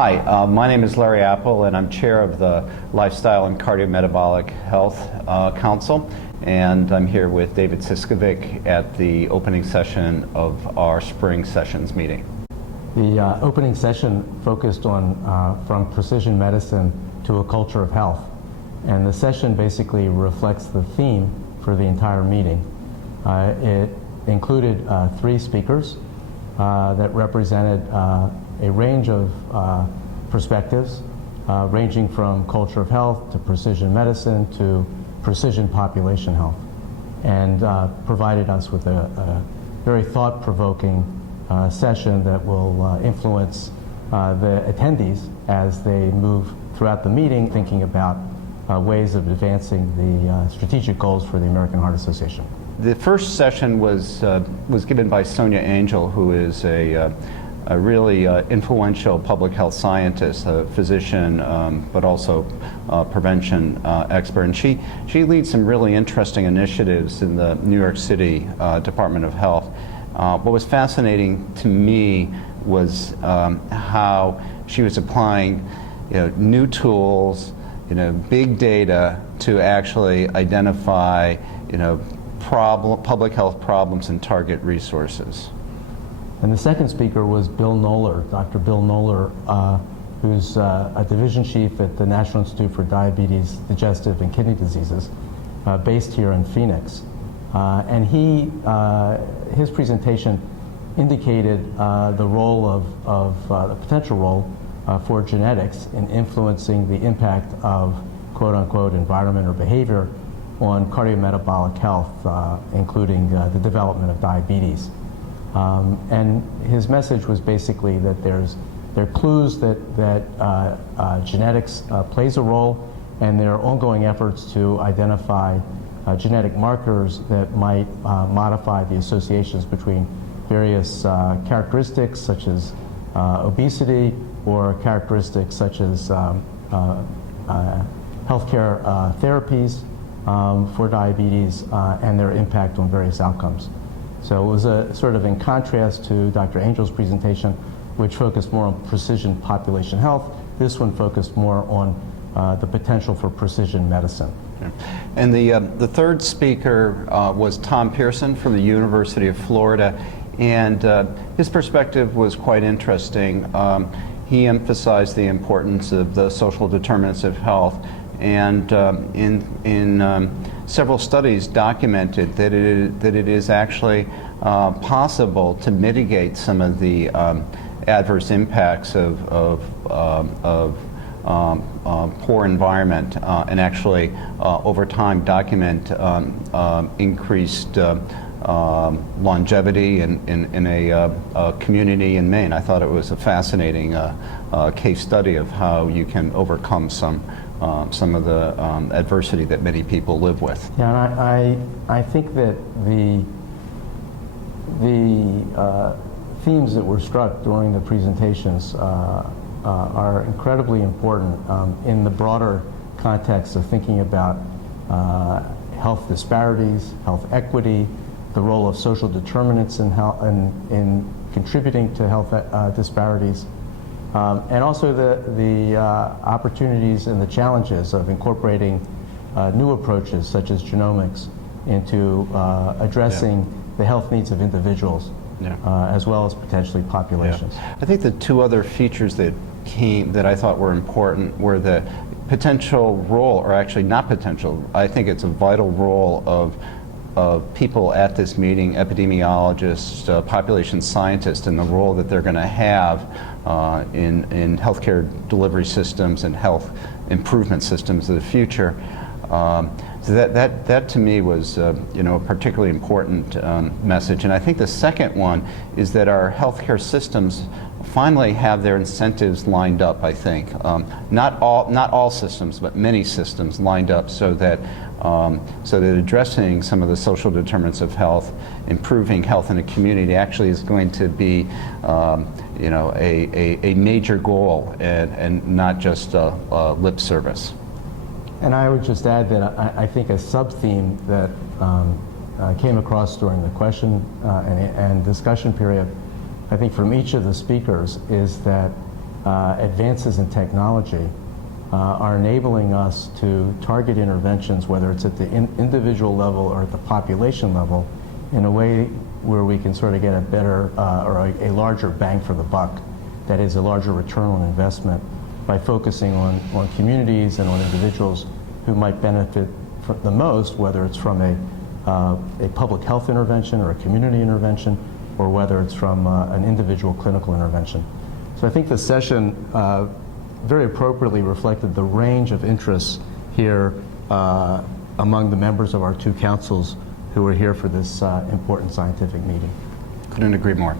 Hi, my name is Larry Appel, and I'm chair of the Lifestyle and Cardiometabolic Health Council, and I'm here with David Siscovick at the opening session of our spring sessions meeting. The opening session focused on from precision medicine to a culture of health, and the session basically reflects the theme for the entire meeting. It included 3 speakers that represented a range of perspectives, ranging from culture of health to precision medicine to precision population health, and provided us with a very thought-provoking session that will influence the attendees as they move throughout the meeting, thinking about ways of advancing the strategic goals for the American Heart Association. The first session was given by Sonia Angel, who is a really influential public health scientist, a physician, but also prevention expert. And she leads some really interesting initiatives in the New York City Department of Health. What was fascinating to me was how she was applying, new tools, big data to actually identify, public health problems and target resources. And the second speaker was Bill Noller, Dr. Bill Noller, who's a division chief at the National Institute for Diabetes, Digestive, and Kidney Diseases, based here in Phoenix. And his presentation indicated the role of the potential role for genetics in influencing the impact of quote-unquote environment or behavior on cardiometabolic health, including the development of diabetes. And his message was basically that there are clues that genetics plays a role, and there are ongoing efforts to identify genetic markers that might modify the associations between various characteristics such as obesity or characteristics such as healthcare therapies for diabetes and their impact on various outcomes. So it was a sort of in contrast to Dr. Angel's presentation, which focused more on precision population health. This one focused more on the potential for precision medicine. And the third speaker was Tom Pearson from the University of Florida, and his perspective was quite interesting. He emphasized the importance of the social determinants of health, and in several studies documented that it is actually possible to mitigate some of the adverse impacts of poor environment and actually over time document increased longevity in a community in Maine. I thought it was a fascinating case study of how you can overcome some of the adversity that many people live with. Yeah, and I think that the themes that were struck during the presentations are incredibly important in the broader context of thinking about health disparities, health equity, the role of social determinants in health in contributing to health disparities, and also the opportunities and the challenges of incorporating new approaches such as genomics into addressing the health needs of individuals, as well as potentially populations. I think the 2 other features that I thought were important were the potential role, or actually not potential, I think it's a vital role of people at this meeting, epidemiologists, population scientists, and the role that they're going to have in healthcare delivery systems and health improvement systems of the future. So that to me was a particularly important message. And I think the second one is that our healthcare systems finally have their incentives lined up, I think. Not all systems, but many systems lined up so that addressing some of the social determinants of health, improving health in a community actually is going to be a major goal and not just lip service. And I would just add that I think a sub-theme that came across during the question and discussion period, I think from each of the speakers, is that advances in technology are enabling us to target interventions, whether it's at the individual level or at the population level, in a way where we can sort of get a better or a larger bang for the buck, that is a larger return on investment, by focusing on communities and on individuals who might benefit the most, whether it's from a public health intervention or a community intervention, or whether it's from an individual clinical intervention. So I think the session very appropriately reflected the range of interests here among the members of our two councils who are here for this important scientific meeting. Couldn't agree more.